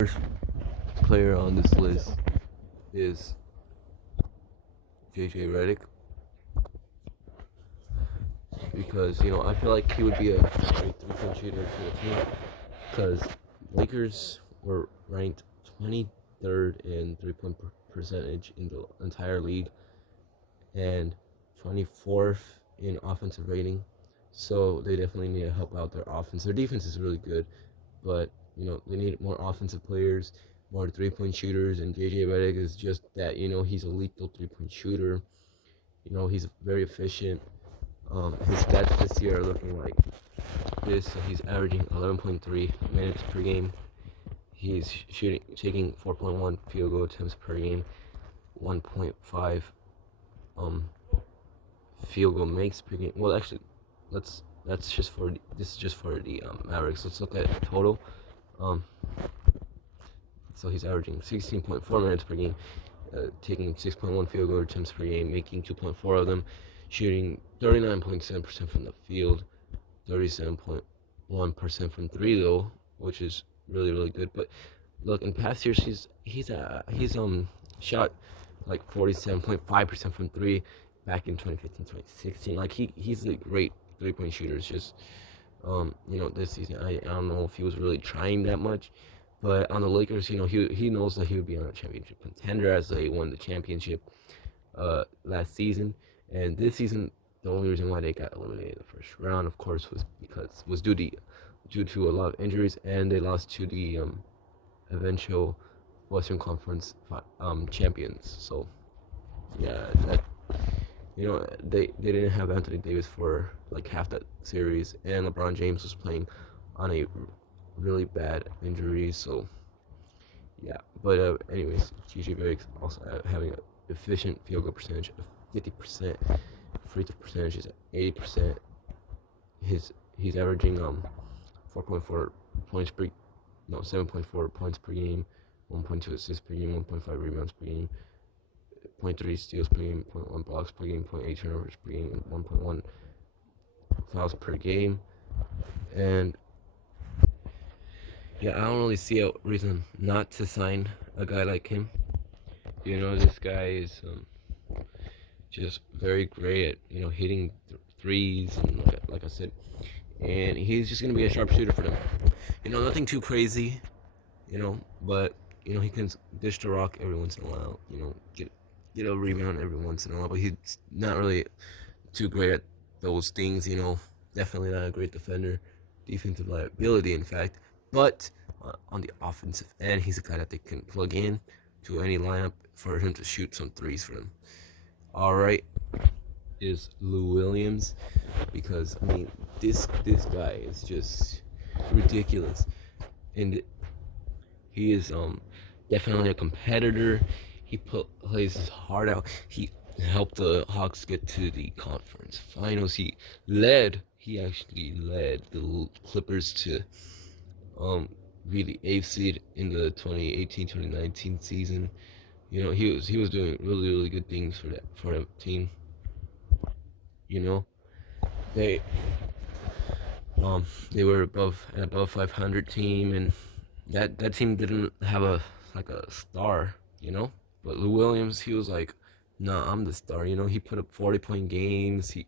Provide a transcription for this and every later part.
First player on this list is JJ Reddick because I feel like he would be a great three-point shooter for the team because Lakers were ranked 23rd in three-point percentage in the entire league and 24th in offensive rating. So they definitely need to help out their offense. Their defense is really good, but they need more offensive players, more three-point shooters, and JJ Redick is just that. He's a lethal three-point shooter. He's very efficient. His stats this year are looking like this. So he's averaging 11.3 minutes per game. He's taking 4.1 field goal attempts per game, 1.5 field goal makes per game. Well, actually, this is just for the Mavericks. Let's look at total. So he's averaging 16.4 minutes per game, taking 6.1 field goal attempts per game, making 2.4 of them, shooting 39.7% from the field, 37.1% from three though, which is really really good. But look, in past years he's shot like 47.5% from three back in 2015, 2016. Like he's a great three-point shooter. It's just this season I don't know if he was really trying that much. But on the Lakers, he knows that he would be on a championship contender as they won the championship last season. And this season, the only reason why they got eliminated in the first round, of course, was due to a lot of injuries, and they lost to the eventual Western Conference champions. So yeah, that they didn't have Anthony Davis for like half that series, and LeBron James was playing on a really bad injury. So yeah, but anyways, JJ Redick's also having an efficient field goal percentage of 50%. Free throw percentage is at 80%. He's averaging 4.4 points per 7.4 points per game, 1.2 assists per game, 1.5 rebounds per game, 0.3 steals per game, 0.1 blocks per game, 0.8 turnovers per game, and 1.1 fouls per game. And yeah, I don't really see a reason not to sign a guy like him. This guy is just very great at hitting threes, and like I said, and he's just gonna be a sharpshooter for them. Nothing too crazy, but he can dish the rock every once in a while. Get a rebound every once in a while, but he's not really too great at those things. Definitely not a great defender, defensive liability, in fact. But on the offensive end, he's a guy that they can plug in to any lineup for him to shoot some threes for them. All right, is Lou Williams, because this guy is just ridiculous, and he is definitely a competitor. He plays his heart out. He helped the Hawks get to the conference finals. He actually led the Clippers to be the 8th seed in the 2018-2019 season. He was doing really really good things for that team. They they were above 500 team, and that team didn't have a star. But Lou Williams, he was like, nah, I'm the star. He put up 40-point games. He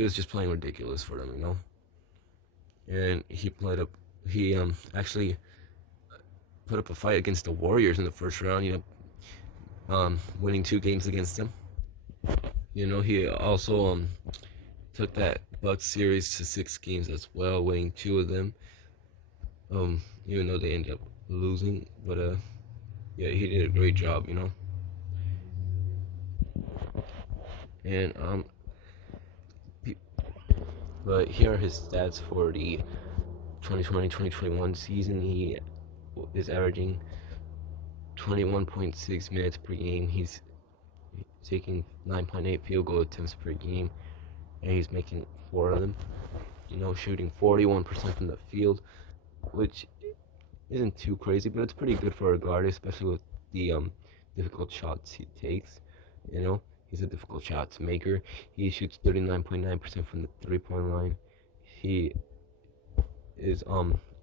was just playing ridiculous for them. And he actually put up a fight against the Warriors in the first round, winning 2 games against them. He also took that Bucks series to 6 games as well, winning 2 of them. Even though they ended up losing, but yeah, he did a great job, And but here are his stats for the 2020-2021 season. He is averaging 21.6 minutes per game. He's taking 9.8 field goal attempts per game, and he's making 4 of them. Shooting 41% from the field, which isn't too crazy, but it's pretty good for a guard, especially with the difficult shots he takes. He's a difficult shots maker. He shoots 39.9% from the 3-point line. He is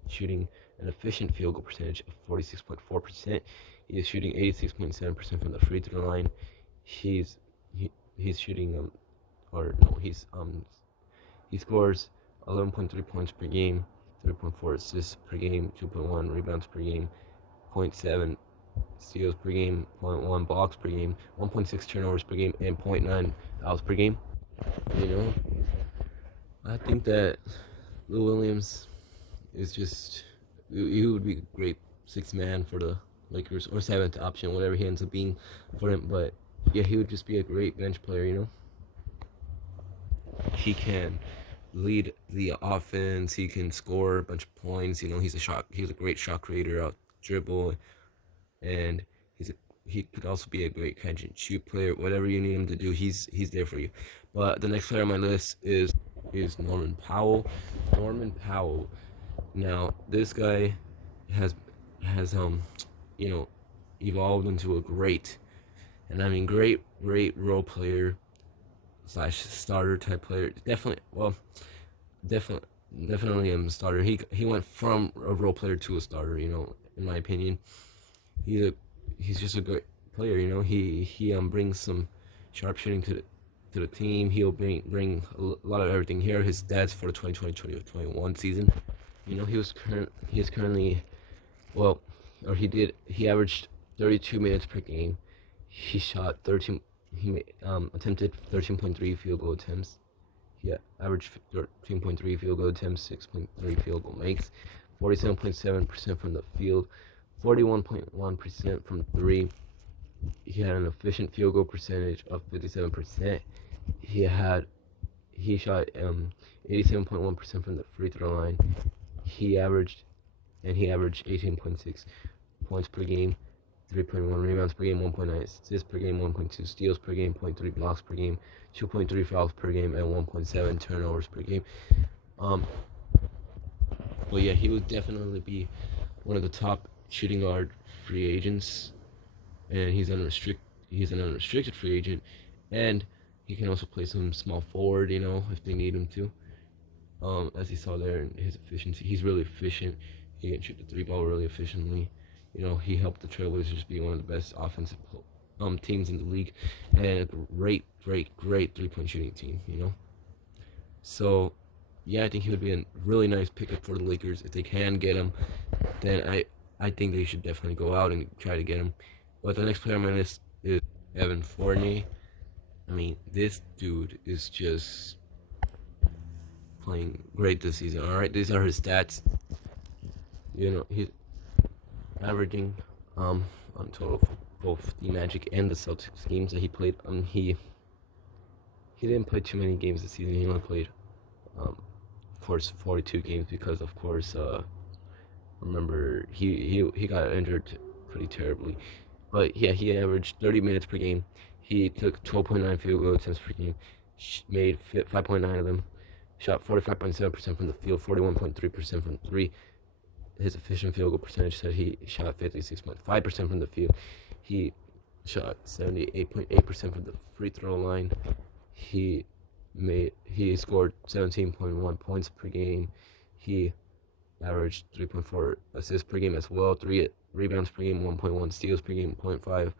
shooting an efficient field goal percentage of 46.4%. He is shooting 86.7% from the free throw line. He's he's shooting or no, he scores 11.3 points per game, 3.4 assists per game, 2.1 rebounds per game, zero point 0.7 steals per game, 0.1 blocks per game, 1.6 turnovers per game, and 0.9 fouls per game. You know, I think that Lou Williams is just he would be a great sixth man for the Lakers or seventh option, whatever he ends up being for him. But yeah, he would just be a great bench player. He can lead the offense. He can score a bunch of points. He's a great shot creator out dribble, and he could also be a great catch and shoot player. Whatever you need him to do, he's there for you. But the next player on my list is Norman Powell. Norman Powell. Now this guy has has evolved into a great, and I mean great role player slash starter type player. Definitely definitely a starter. He went from a role player to a starter. In my opinion, he's a he's just a great player. He brings some sharpshooting to the team. He'll bring a lot of everything here. His stats for the 2020-2021 season. He is currently well, or he averaged 32 minutes per game. He shot 13. Attempted 13.3 field goal attempts. He averaged 13.3 field goal attempts, 6.3 field goal makes, 47.7% from the field, 41.1% from three. He had an efficient field goal percentage of 57%. He shot 87.1% from the free throw line. He averaged 18.6 points per game, 3.1 rebounds per game, 1.9 assists per game, 1.2 steals per game, 0.3 blocks per game, 2.3 fouls per game, and 1.7 turnovers per game. But yeah, he would definitely be one of the top shooting guard free agents, and he's an unrestricted free agent, and he can also play some small forward, if they need him to. As you saw there in his efficiency, he's really efficient. He can shoot the three ball really efficiently. He helped the Trailblazers be one of the best offensive teams in the league, and a great 3-point shooting team. So yeah, I think he would be a really nice pickup for the Lakers if they can get him. Then I think they should definitely go out and try to get him. But the next player on my list is Evan Forney. I mean, this dude is just playing great this season. All right, these are his stats. He's averaging on total for both the Magic and the Celtics games that he played. He didn't play too many games this season. He only played, of course, 42 games because, of course, remember he got injured pretty terribly. But yeah, he averaged 30 minutes per game. He took 12.9 field goal attempts per game, made 5.9 of them, shot 45.7% from the field, 41.3% from three. His efficient field goal percentage said he shot 56.5% from the field. He shot 78.8% from the free throw line. He scored 17.1 points per game. He averaged 3.4 assists per game as well, 3 rebounds per game, 1.1 steals per game, 0.5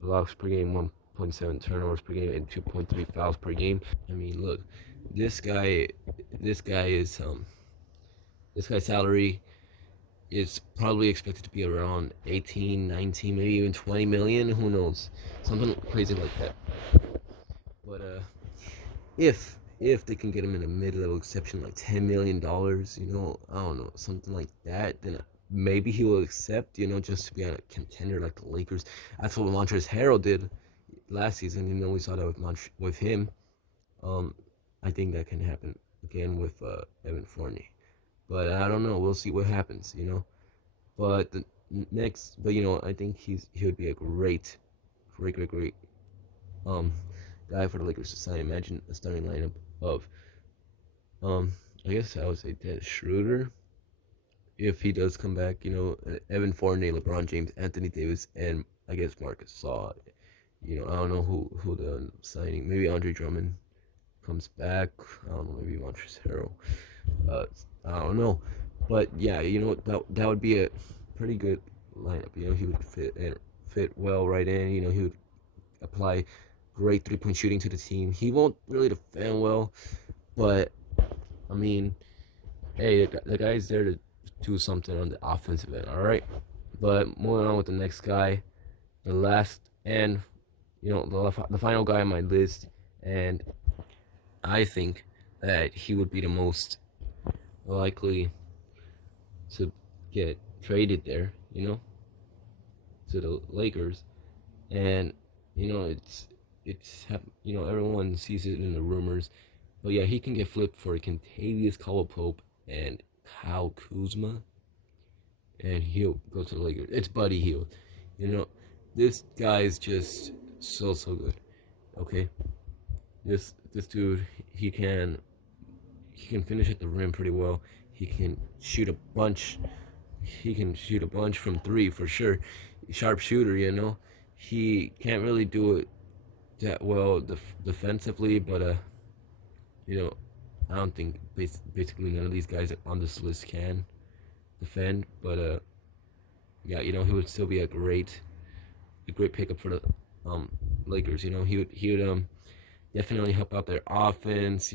blocks per game, 1.7 turnovers per game, and 2.3 fouls per game. I mean, look, this guy's salary is probably expected to be around 18, 19, maybe even 20 million. Who knows? Something crazy like that. But if they can get him in a mid-level exception like $10 million, I don't know, something like that, then maybe he will accept, just to be on a contender like the Lakers. That's what Montrezl Harrell did last season. We saw that with him. I think that can happen again with Evan Fournier. But I don't know. We'll see what happens, But I think he would be a great guy for the Lakers to sign. Imagine a starting lineup of I guess I would say Dennis Schroeder if he does come back. Evan Fournier, LeBron James, Anthony Davis, and I guess Marcus Saw. I don't know who they're signing. Maybe Andre Drummond comes back. I don't know. Maybe Montrezl Harrell. I don't know. But yeah, that would be a pretty good lineup. He would fit well right in. He would apply great 3-point shooting to the team. He won't really defend well, but I mean, hey, the guy's there to do something on the offensive end. All right, but moving on with the next guy, the last and the final guy on my list, and I think that he would be the most likely to get traded there. To the Lakers, and everyone sees it in the rumors, but yeah, he can get flipped for Kentavious Caldwell-Pope and Kyle Kuzma, and he'll go to the Lakers. It's Buddy Hield. You know, this guy is just so good. Okay, this dude, he can finish at the rim pretty well. He can shoot a bunch. He can shoot a bunch from three for sure. Sharp shooter. He can't really do it that well defensively, but you know, I don't think basically none of these guys on this list can defend. But yeah, he would still be a great pickup for the um Lakers. He would definitely help out their offense.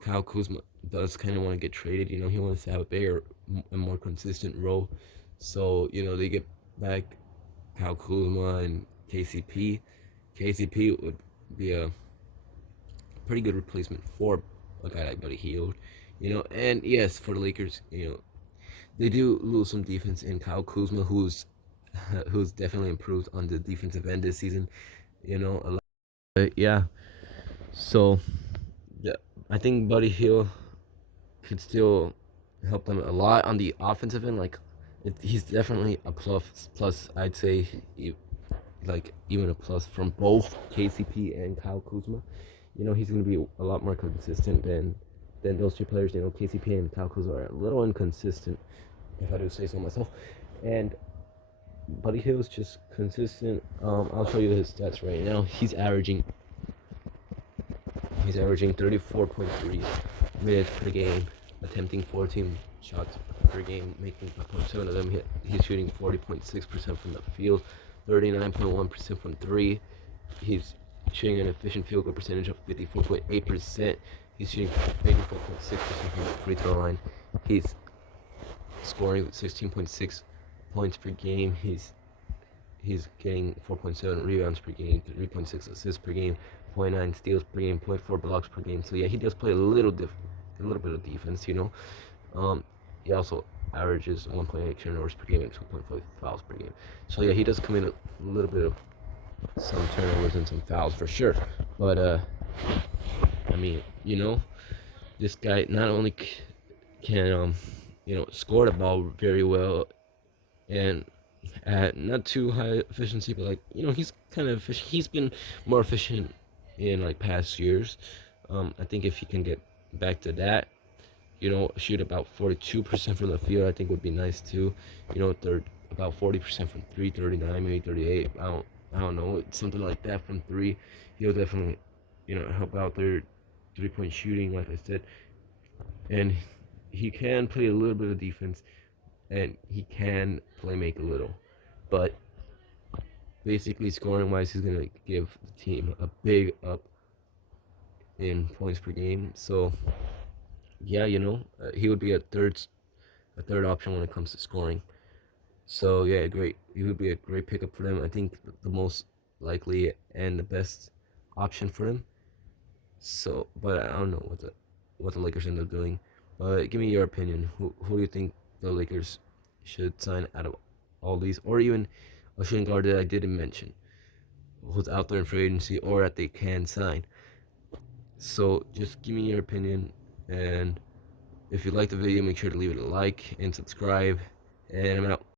Kyle Kuzma does kind of want to get traded. He wants to have a bigger and more consistent role. So they get back Kyle Kuzma and KCP. KCP would be a pretty good replacement for a guy like Buddy Hield. And yes, for the Lakers, they do lose some defense in Kyle Kuzma, who's definitely improved on the defensive end this season. A lot. Yeah. So yeah, I think Buddy Hield could still help them a lot on the offensive end. Like, he's definitely a plus. Plus, I'd say, like even a plus from both KCP and Kyle Kuzma. He's going to be a lot more consistent than those two players. KCP and Kyle Kuzma are a little inconsistent, if I do say so myself. And Buddy Hield's just consistent. I'll show you his stats right now. He's averaging 34.3 minutes per game, attempting 14 shots per game, making 5.7 of them. He's shooting 40.6% from the field, 39.1% from three. He's shooting an efficient field goal percentage of 54.8%. He's shooting 84.6% from the free throw line. He's scoring 16.6 points per game. He's getting 4.7 rebounds per game, 3.6 assists per game, 0.9 steals per game, 0.4 blocks per game. So yeah, he does play a little bit of defense. He also averages 1.8 turnovers per game and 2.5 fouls per game. So yeah, he does commit a little bit of some turnovers and some fouls for sure. But I mean, this guy not only can score the ball very well and at not too high efficiency, but he's kind of efficient. He's been more efficient in past years. I think if he can get back to that, shoot about 42% from the field, I think would be nice too. Third about 40% from three, 39, maybe 38. I don't know, something like that from three. He'll definitely help out their 3-point shooting, like I said, and he can play a little bit of defense, and he can play make a little, but basically scoring wise, he's gonna give the team a big up in points per game. So yeah, he would be a third option when it comes to scoring. So yeah, great. He would be a great pickup for them. I think the most likely and the best option for them. So, but I don't know what the Lakers end up doing. But give me your opinion. Who do you think the Lakers should sign out of all these, or even a shooting guard that I didn't mention, who's out there in free agency or that they can sign? So just give me your opinion, and if you like the video, make sure to leave it a like and subscribe. And I'm out.